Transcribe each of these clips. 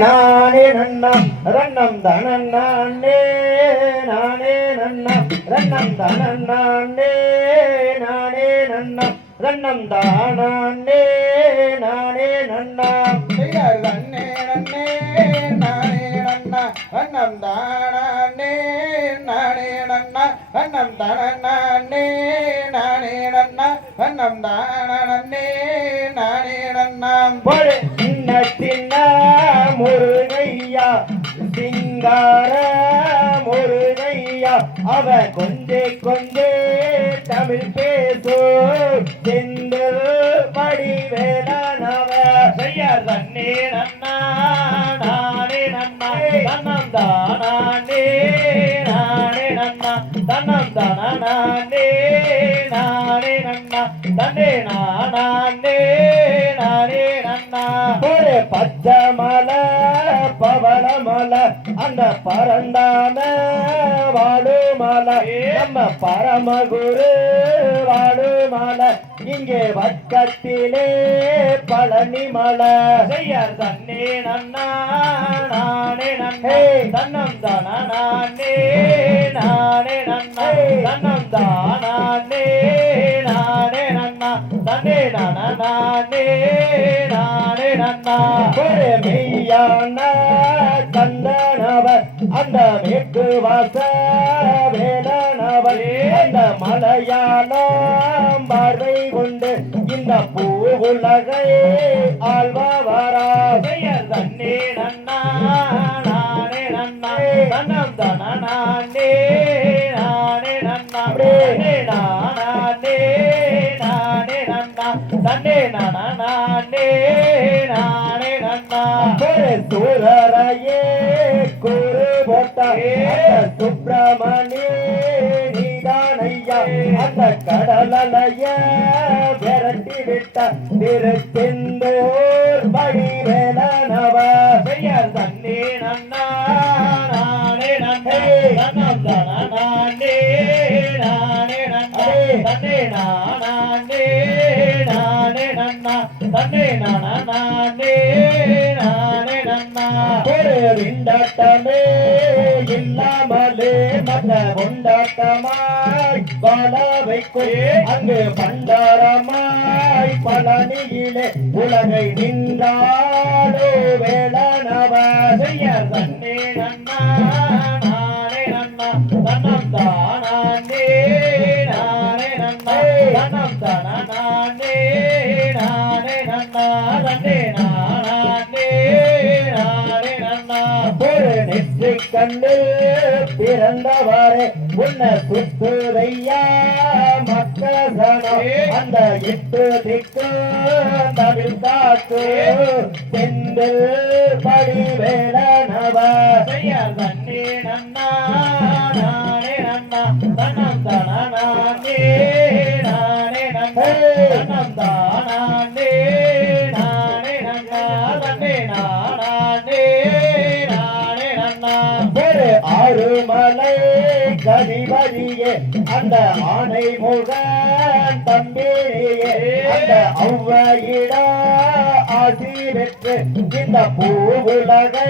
நானே நன்னம் ரன்னம் தனே நானே நன்னம் ரன்னம் தனே நானே நன்னம் ரன்னம் தானே நானே நன்னம் நன்னே நன்னே நானே நன்னா ரன்னம் தானே நானே நன்னா ரன்னம் தானே நானே நன்னா ரன்னம் தானே நானே நன்னாம் போடு சின்ன சின்ன முருகையா சிங்கார முருகையா அவ கொஞ்சே கொஞ்சே தமிழ் பேசோ செந்தில் வடிவேலனவ செய்ய தன்னே நன்னா நானே நன்னா தன்னம் தானே நானே நன்னா தன்னம் தானே நானே நன்னா தன்னே நானே நானே நன்னா ஒரு பச்சை மலை பவள மலை அந்த பரந்தான வாடு மலை நம்ம பரமகுரு வாடு மலை இங்கே வக்கத்திலே பழனி மலை செய்ய தன்னே நன்னா நானே நன்னே தன்னம் தானே நானே நன்னா தன்னம் தானே நானே நன்னா தன்னே நானே நானே நன்னா ஒரு மெய்யான கந்தனவர் அந்த மேற்கு வாச வேலனவர் அந்த மலையாளம் பார்வை கொண்டு இந்த பூவுலகை ஆழ்வாரா செய்ய தன்னே நன்னா நானே நன்னா தன்னம் தானே நானே நன்னா தன்னே நானே நானே நன்னா தன்னே நானே நானே நன்னா சூரரையே கூறு போட்ட சுப்பிரமணி நீதானையா அந்த கடலைய விரட்டி விட்ட திருச்செந்தூர் வடிவேலனவ செய்ய தன்னே நன்னா நானே நன்னே தன்னம் தானே நானே நன்னா தன்னே நானே நானே நன்னா தன்னே நானே நானே நன்னா ஒரு விண்டாட்டமே இல்லாமலே மத கொண்டாட்டமாய் வாழ வைக்கும் அங்கு பண்டாரமாய் பழனியிலே உலகை நின்றாலோ வேளனவ செய்ய தன்னே நன்னா நானே நன்னா தன்னம் தானே நானே நன்னா தன்னம் தானே நானே நன்னா தன்னே நானே நானே நன்னா ஒரு நெற்றி கண்டு பிறந்தவாறே உன்னை சுத்துதையா மக்களோ அந்த எட்டு திக்கு தமிழ் காத்து செந்தில் வடிவேலனவ செய்ய தன்னே நன்னா நானே நன்னா தன்னம் தானே நானே நன்னா தன்னம் தானே நானே நன்னா தன்னே நானே நானே நன்னா ஒரு ஆறுமலை கதிபதியே அந்த ஆணை முகன் தம்பியே அந்த ஔவையிட ஆசி பெற்று இந்த பூவுலகை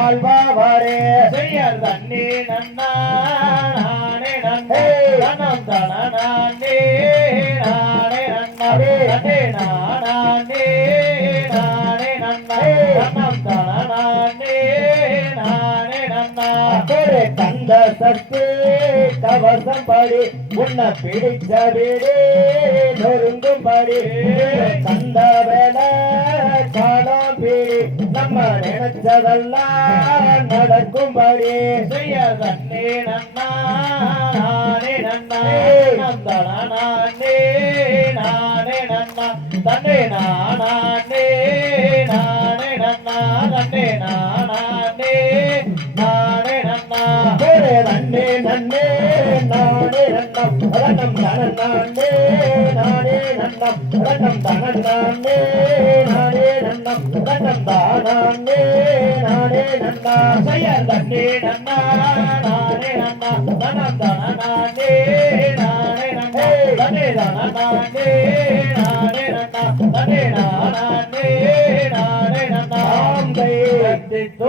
ஆழ்வாரே செய்ய தன்னே நன்னா நானே நன்னே தன்னம் தானே நானே நன்னா தன்னே நானே நானே நன்னா தன்னம் தானே நானே நன்னா ஒரு கந்த சத்து கவசம் படி உன்னை பிடிச்ச வீடு நொறுங்கும்படி கந்த வேலை காலம் பீடி நம்ம நினைச்சதெல்லாம் நடக்கும்படி செய்ய தன்னே நன்னா நானே நன்னா தன்னம் தானே நானே நன்னா தன்னே நானே நானே நன்னா தன்னே நானே நானே நன்னா நன்னே நன்னே நானே நன்னம் ரன்னம் தனே நானே நன்னம் ரன்னம் தனே நானே நன்னம் ரன்னம் தானே நானே நன்னா செய்ய தன்னே நன்னா நானே நன்னா தன்னம் தானே நானே நன்னா தன்னே தானே நானே நன்னா தன்னே நானே நானே நன்னா தாம் கை கத்தித்தோ